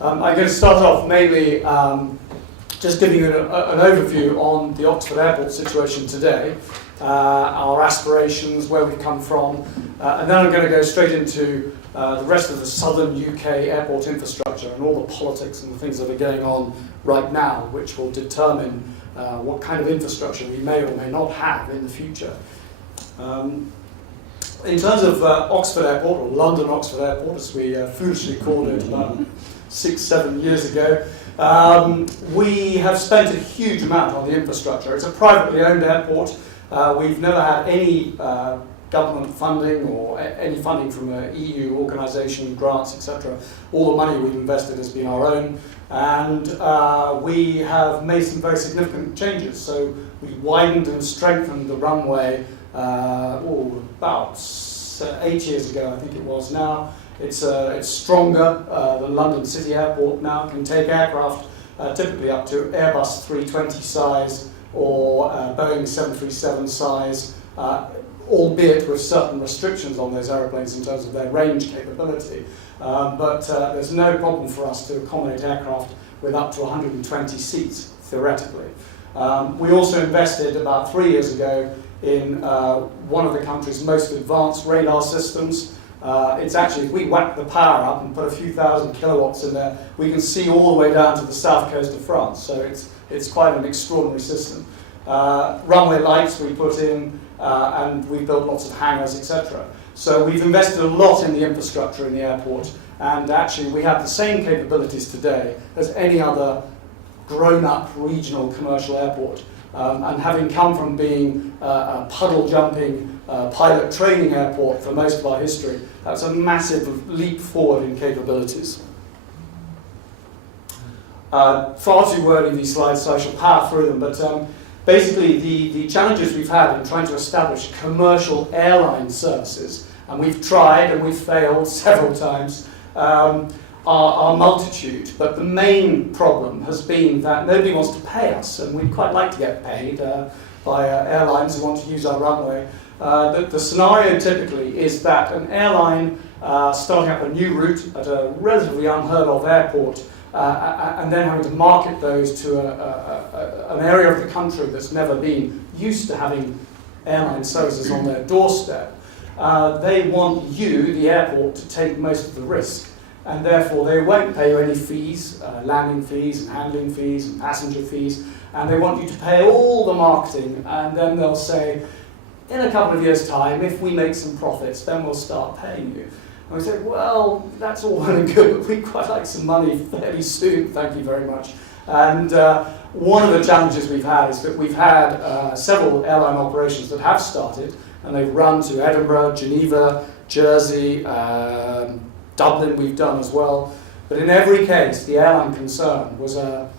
I'm going to start off mainly just giving you an overview on the Oxford Airport situation today, our aspirations, where we've come from, and then I'm going to go straight into the rest of the southern UK airport infrastructure and all the politics and the things that are going on right now, which will determine what kind of infrastructure we may or may not have in the future. In terms of Oxford Airport, or London Oxford Airport, as we foolishly called it about 6-7 years ago, we have spent a huge amount on the infrastructure. It's a privately owned airport. We've never had any government funding or any funding from an EU organisation, grants, etc. All the money we've invested has been our own, and we have made some very significant changes. So we widened and strengthened the runway about 8 years ago, I think it was now. It's stronger than London City Airport now, can take aircraft typically up to Airbus 320 size or Boeing 737 size, albeit with certain restrictions on those aeroplanes in terms of their range capability. But there's no problem for us to accommodate aircraft with up to 120 seats, theoretically. We also invested about 3 years ago in one of the country's most advanced radar systems. It's actually, if we whack the power up and put a few thousand kilowatts in there, we can see all the way down to the south coast of France. So it's quite an extraordinary system. Runway lights we put in, and we built lots of hangars, etc. So we've invested a lot in the infrastructure in the airport, and actually we have the same capabilities today as any other grown-up regional commercial airport. And having come from being a puddle-jumping pilot training airport for most of our history, that's a massive leap forward in capabilities. Far too wordy these slides, so I shall power through them, but basically the challenges we've had in trying to establish commercial airline services, and we've tried and we've failed several times, are multitude, but the main problem has been that nobody wants to pay us, and we'd quite like to get paid by airlines who want to use our runway. The scenario typically is that an airline starting up a new route at a relatively unheard of airport and then having to market those to an area of the country that's never been used to having airline services on their doorstep. They want you, the airport, to take most of the risk. And therefore they won't pay you any fees, landing fees and handling fees and passenger fees, and they want you to pay all the marketing, and then they'll say, in a couple of years' time, if we make some profits, then we'll start paying you. And we say, well, that's all well and good, but we'd quite like some money fairly soon, thank you very much. And one of the challenges we've had is that we've had several airline operations that have started, and they've run to Edinburgh, Geneva, Jersey, Dublin we've done as well, but in every case the airline concern was a,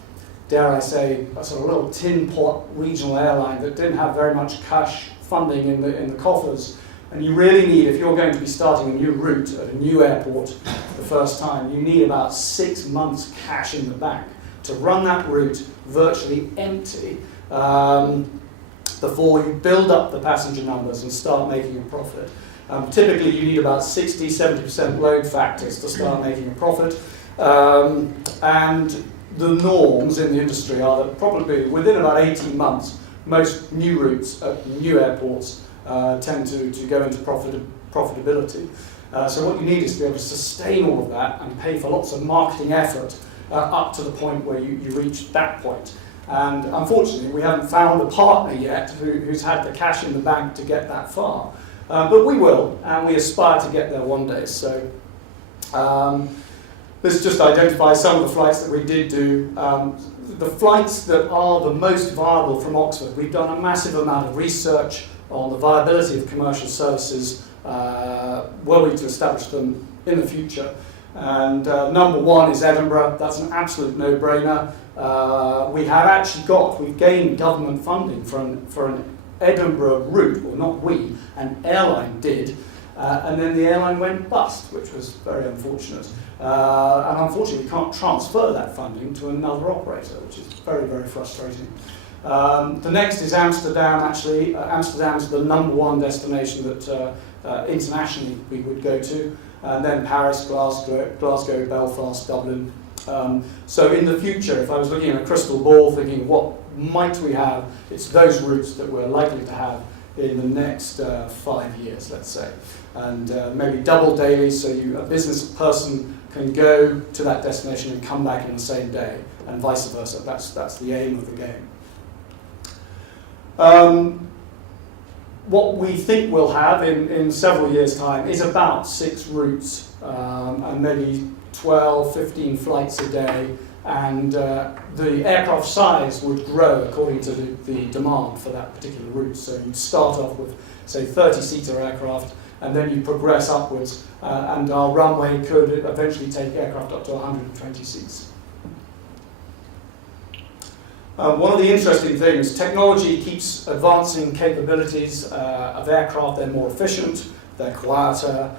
dare I say, a sort of little tin pot regional airline that didn't have very much cash funding in the coffers. And you really need, if you're going to be starting a new route at a new airport the first time, you need about 6 months cash in the bank to run that route virtually empty before you build up the passenger numbers and start making a profit. Typically you need about 60-70% load factors to start making a profit, and the norms in the industry are that probably within about 18 months most new routes at new airports tend to go into profitability. So what you need is to be able to sustain all of that and pay for lots of marketing effort up to the point where you reach that point. And unfortunately we haven't found a partner yet who's had the cash in the bank to get that far. But we will, and we aspire to get there one day. So this just identifies some of the flights that we did do. The flights that are the most viable from Oxford, we've done a massive amount of research on the viability of commercial services were we to establish them in the future. And number one is Edinburgh. That's an absolute no-brainer. We've gained government funding for an Edinburgh route, or not we, an airline did, and then the airline went bust, which was very unfortunate. And unfortunately we can't transfer that funding to another operator, which is very, very frustrating. The next is Amsterdam, actually. Amsterdam's the number one destination that internationally we would go to, and then Paris, Glasgow, Belfast, Dublin. So in the future, if I was looking at a crystal ball thinking what might we have, it's those routes that we're likely to have in the next 5 years, let's say. And maybe double daily, so a business person can go to that destination and come back in the same day, and vice versa. That's the aim of the game. What we think we'll have in several years' time is about 6 routes, and maybe 12, 15 flights a day, and the aircraft size would grow according to the demand for that particular route. So you'd start off with, say, 30-seater aircraft, and then you progress upwards, and our runway could eventually take aircraft up to 120 seats. One of the interesting things, technology keeps advancing capabilities of aircraft. They're more efficient, they're quieter,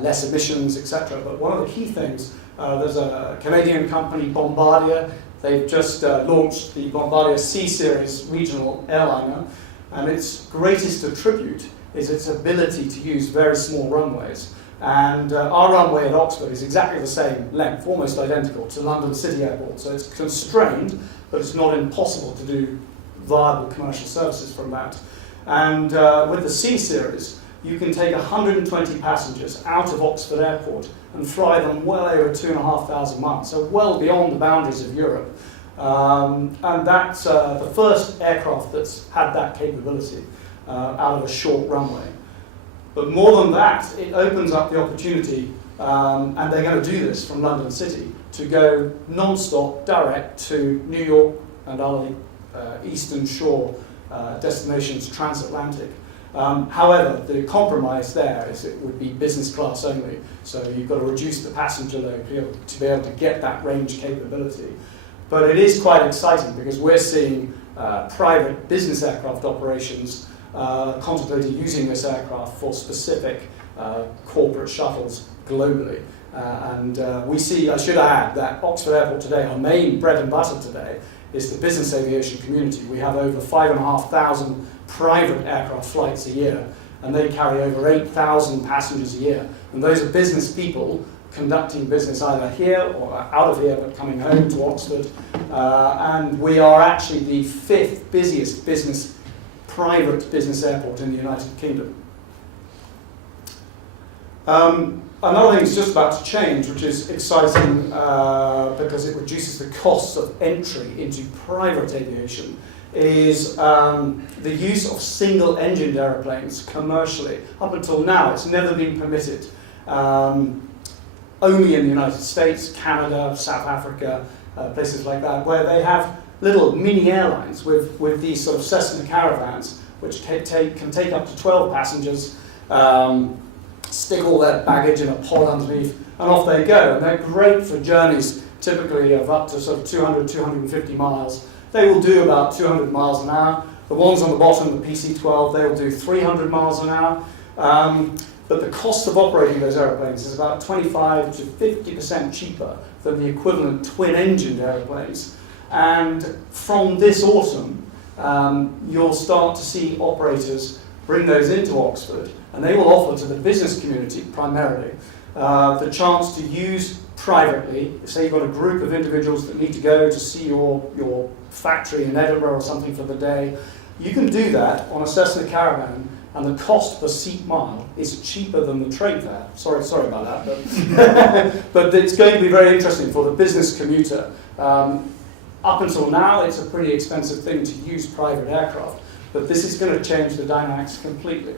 less emissions, etc. But one of the key things, there's a Canadian company, Bombardier. They've just launched the Bombardier C-Series regional airliner, and its greatest attribute is its ability to use very small runways. And our runway at Oxford is exactly the same length, almost identical to London City Airport. So it's constrained, but it's not impossible to do viable commercial services from that. And with the C-Series, you can take 120 passengers out of Oxford Airport and fly them well over 2,500 miles, so well beyond the boundaries of Europe. And that's the first aircraft that's had that capability out of a short runway. But more than that, it opens up the opportunity, and they're going to do this from London City, to go non-stop direct to New York and other Eastern Shore destinations, transatlantic. However, the compromise there is it would be business class only, so you've got to reduce the passenger load to be able to get that range capability. But it is quite exciting because we're seeing private business aircraft operations contemplating using this aircraft for specific corporate shuttles globally. And we see, I should add, that Oxford Airport today, our main bread and butter today, is the business aviation community. We have over 5,500 private aircraft flights a year, and they carry over 8,000 passengers a year. And those are business people conducting business either here or out of here, but coming home to Oxford. And we are actually the 5th busiest private business airport in the United Kingdom. Another thing is just about to change, which is exciting because it reduces the costs of entry into private aviation, is the use of single-engined aeroplanes commercially. Up until now, it's never been permitted. Only in the United States, Canada, South Africa, places like that, where they have little mini airlines with these sort of Cessna Caravans, which can take up to 12 passengers, stick all their baggage in a pod underneath, and off they go. And they're great for journeys typically of up to sort of 200, 250 miles. They will do about 200 miles an hour. The ones on the bottom, the PC-12, they will do 300 miles an hour. But the cost of operating those aeroplanes is about 25 to 50% cheaper than the equivalent twin-engined aeroplanes. And from this autumn, you'll start to see operators bring those into Oxford, and they will offer to the business community primarily the chance to use privately. Say you've got a group of individuals that need to go to see your factory in Edinburgh or something for the day. You can do that on a Cessna Caravan, and the cost per seat mile is cheaper than the train fare. Sorry about that, but it's going to be very interesting for the business commuter. Up until now, it's a pretty expensive thing to use private aircraft, but this is going to change the dynamics completely.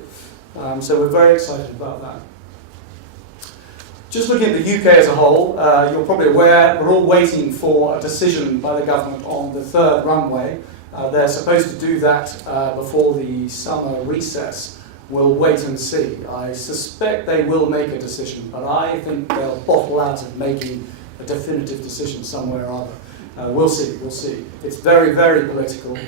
So we're very excited about that. Just looking at the UK as a whole, you're probably aware we're all waiting for a decision by the government on the 3rd runway. They're supposed to do that before the summer recess. We'll wait and see. I suspect they will make a decision, but I think they'll bottle out of making a definitive decision somewhere or other. We'll see. It's very, very political.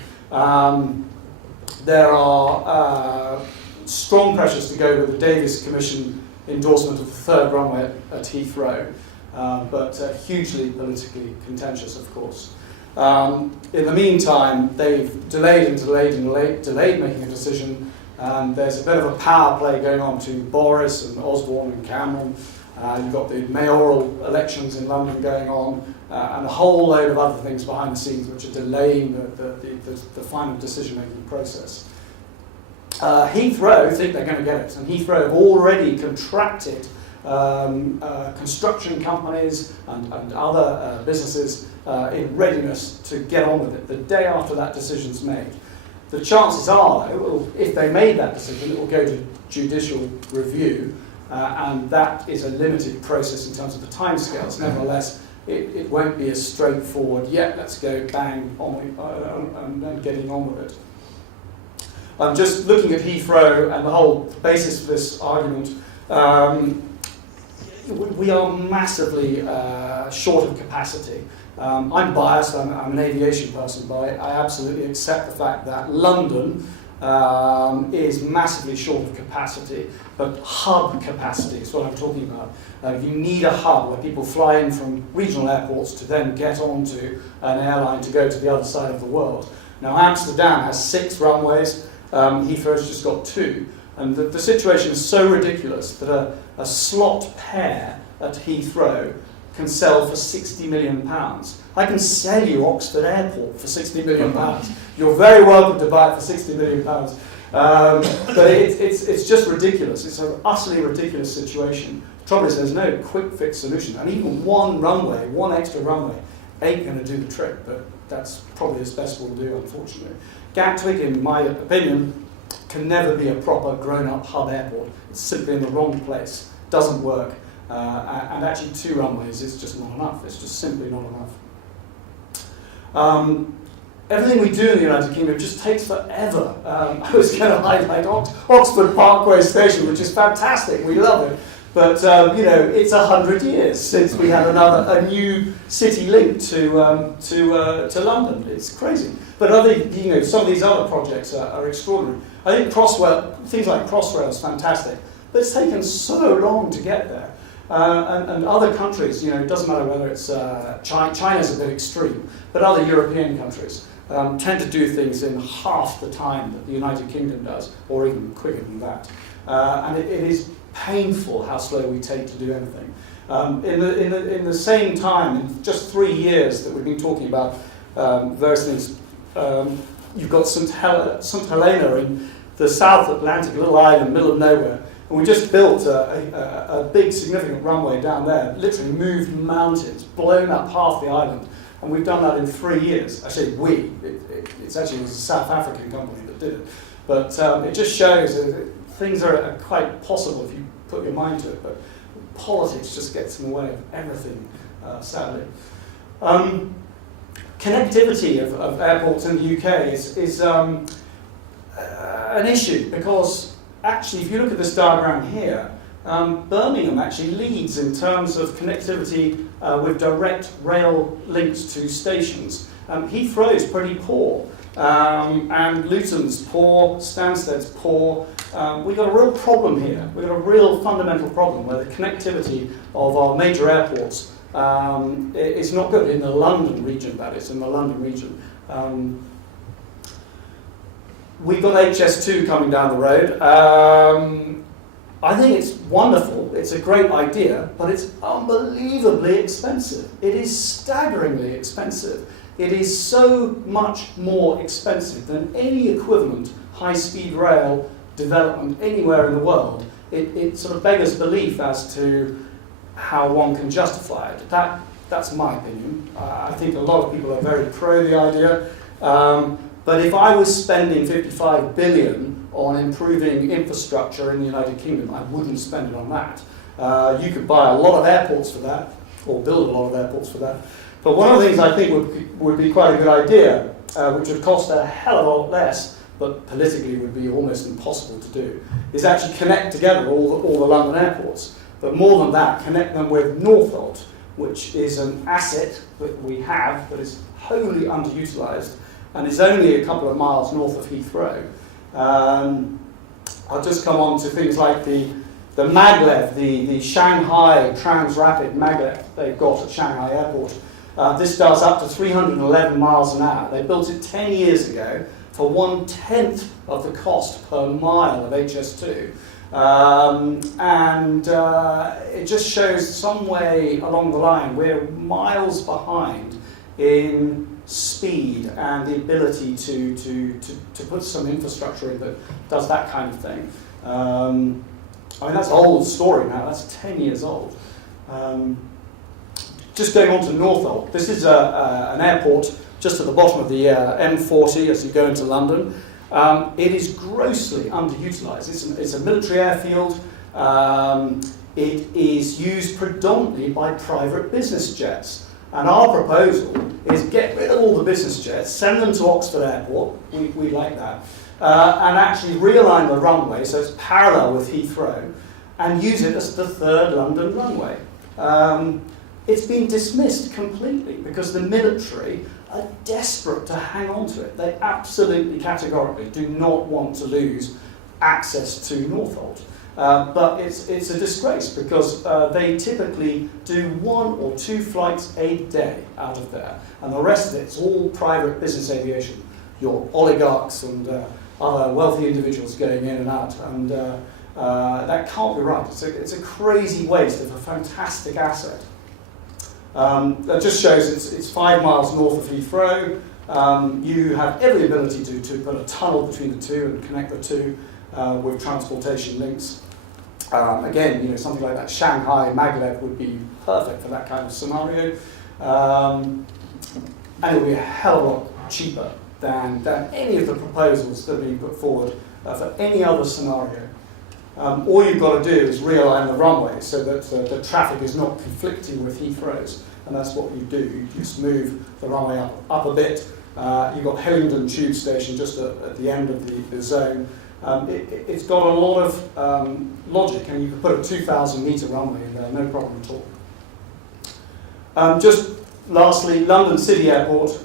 There are strong pressures to go with the Davis Commission endorsement of the 3rd runway at Heathrow, but hugely politically contentious, of course. In the meantime, they've delayed making a decision. There's a bit of a power play going on between Boris and Osborne and Cameron. You've got the mayoral elections in London going on, and a whole load of other things behind the scenes which are delaying the final decision-making process. Heathrow think they're going to get it, and Heathrow have already contracted construction companies and other businesses in readiness to get on with it the day after that decision's made. The chances are, though, if they made that decision, it will go to judicial review, and that is a limited process in terms of the timescales. Nevertheless, it won't be as straightforward, let's go bang on and getting on with it. I'm just looking at Heathrow and the whole basis for this argument. We are massively short of capacity. I'm biased, I'm an aviation person, but I absolutely accept the fact that London is massively short of capacity, but hub capacity is what I'm talking about. You need a hub where people fly in from regional airports to then get onto an airline to go to the other side of the world. Now Amsterdam has 6 runways, Heathrow's just got 2. And the situation is so ridiculous that a slot pair at Heathrow can sell for £60 million. I can sell you Oxford Airport for £60 million. You're very welcome to buy it for £60 million. But it's just ridiculous. It's an utterly ridiculous situation. The trouble is there's no quick fix solution. And even one extra runway, ain't going to do the trick. But that's probably as best we'll do, unfortunately. Gatwick, in my opinion, can never be a proper grown-up hub airport. It's simply in the wrong place. Doesn't work. And actually 2 runways is just not enough. It's just simply not enough. Everything we do in the United Kingdom just takes forever. I was going to highlight Oxford Parkway Station, which is fantastic. We love it. But it's 100 years since we had a new city link to London. It's crazy. But some of these other projects are extraordinary. I think things like Crossrail is fantastic, but it's taken so long to get there. And other countries, it doesn't matter whether it's China's a bit extreme, but other European countries tend to do things in half the time that the United Kingdom does, or even quicker than that. And it is painful how slow we take to do anything. In the same time, in just 3 years that we've been talking about various things, you've got St Helena in the South Atlantic, a little island, middle of nowhere. And we just built a big, significant runway down there, literally moved mountains, blown up half the island. And we've done that in 3 years. I say we, it was a South African company that did it. But it just shows that things are quite possible if you put your mind to it. But politics just gets in the way of everything, sadly. Connectivity of airports in the UK is an issue because actually, if you look at this diagram here, Birmingham actually leads in terms of connectivity with direct rail links to stations. Heathrow is pretty poor, and Luton's poor, Stansted's poor. We've got a real problem here. We've got a real fundamental problem where the connectivity of our major airports is not good in the London region, that is, in the London region. We've got HS2 coming down the road. I think it's wonderful, it's a great idea, but it's unbelievably expensive. It is staggeringly expensive. It is so much more expensive than any equivalent high-speed rail development anywhere in the world. It sort of beggars belief as to how one can justify it. That's my opinion. I think a lot of people are very pro the idea. But if I was spending 55 billion on improving infrastructure in the United Kingdom, I wouldn't spend it on that. You could buy a lot of airports for that, or build a lot of airports for that. But one of the things I think would be quite a good idea, which would cost a hell of a lot less, but politically would be almost impossible to do, is actually connect together all the London airports. But more than that, connect them with Northolt, which is an asset that we have that is wholly underutilised and is only a couple of miles north of Heathrow. I'll just come on to things like the maglev, the Shanghai Transrapid maglev they've got at Shanghai Airport. This does up to 311 miles an hour. They built it 10 years ago for 1/10 of the cost per mile of HS2. It just shows some way along the line we're miles behind in speed and the ability to put some infrastructure in that does that kind of thing. I mean, that's an old story now, that's 10 years old. Just going on to Northolt, this is an airport just at the bottom of the M40 as you go into London. It is grossly underutilised. It's a military airfield. It is used predominantly by private business jets. And our proposal is get rid of all the business jets, send them to Oxford Airport, we like that, and actually realign the runway so it's parallel with Heathrow, and use it as the third London runway. It's been dismissed completely because the military are desperate to hang on to it. They absolutely categorically do not want to lose access to Northolt. But it's a disgrace because they typically do 1 or 2 flights a day out of there, and the rest of it's all private business aviation. Your oligarchs and other wealthy individuals going in and out, and that can't be right. It's a crazy waste of a fantastic asset. That just shows it's 5 miles north of Heathrow. You have every ability to put a tunnel between the two and connect the two with transportation links. Again, something like that Shanghai maglev would be perfect for that kind of scenario. And it would be a hell of a lot cheaper than any of the proposals that are being put forward for any other scenario. All you've got to do is realign the runway so that the traffic is not conflicting with Heathrow's, and that's what you do. You just move the runway up a bit. You've got Hillingdon Tube Station just at the end of the zone. It's got a lot of logic, and you can put a 2,000 metre runway in there, no problem at all. Just lastly, London City Airport,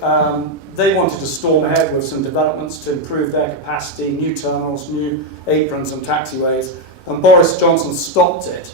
they wanted to storm ahead with some developments to improve their capacity, new terminals, new aprons and taxiways, and Boris Johnson stopped it.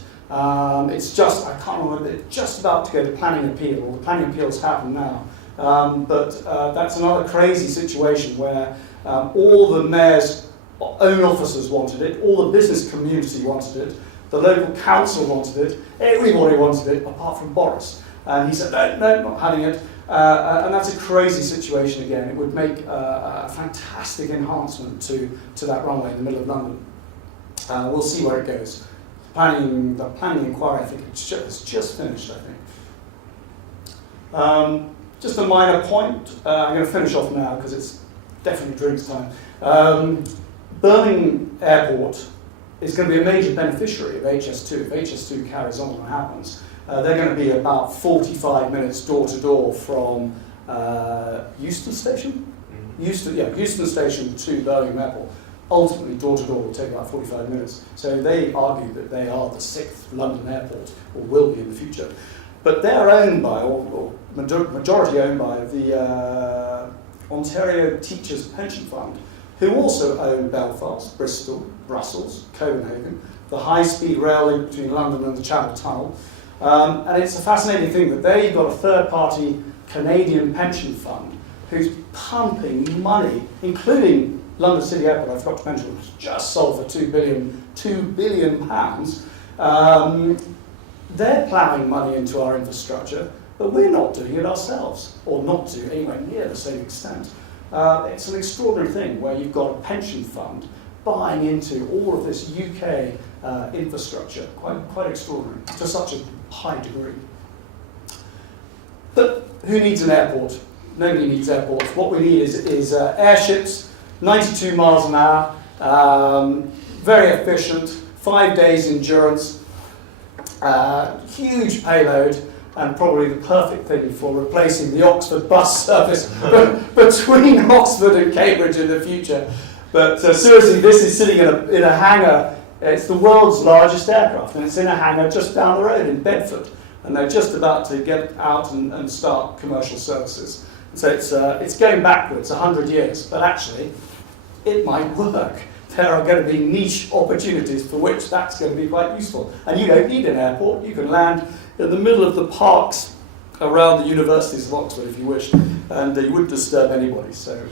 It's just, I can't remember, it's just about to go to planning appeal, or the planning appeals happen now. But that's another crazy situation where all the mayor's own officers wanted it, all the business community wanted it, the local council wanted it, everybody wanted it apart from Boris. And he said, no, not having it. And that's a crazy situation again. It would make a fantastic enhancement to that runway in the middle of London. We'll see where it goes. The planning inquiry, I think, has just finished, I think. Just a minor point. I'm going to finish off now because it's definitely drinks time. Birmingham Airport is going to be a major beneficiary of HS2. If HS2 carries on and happens, they're going to be about 45 minutes door-to-door from Euston Station? Euston Station to Birmingham Airport. Ultimately, door-to-door will take about 45 minutes. So they argue that they are the 6th London airport, or will be in the future. But they're owned by, or majority owned by, the Ontario Teachers Pension Fund, who also own Belfast, Bristol, Brussels, Copenhagen, the high-speed rail link between London and the Channel Tunnel. And it's a fascinating thing that they've got a third-party Canadian pension fund who's pumping money, including London City Airport, I forgot to mention, was just sold for £2 billion. They're ploughing money into our infrastructure, but we're not doing it ourselves, or not to anywhere near the same extent. It's an extraordinary thing where you've got a pension fund buying into all of this UK infrastructure, quite extraordinary, to such a high degree. But who needs an airport? Nobody needs airports. What we need is airships, 92 miles an hour, very efficient, 5 days endurance, huge payload, and probably the perfect thing for replacing the Oxford bus service between Oxford and Cambridge in the future. But seriously, this is sitting in a hangar. It's the world's largest aircraft, and it's in a hangar just down the road in Bedford. And they're just about to get out and start commercial services. So it's going backwards 100 years, but actually, it might work. There are going to be niche opportunities for which that's going to be quite useful. And you don't need an airport. You can land in the middle of the parks around the universities of Oxford if you wish, and you wouldn't disturb anybody. So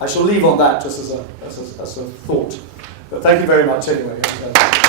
I shall leave on that just as a thought. But thank you very much anyway.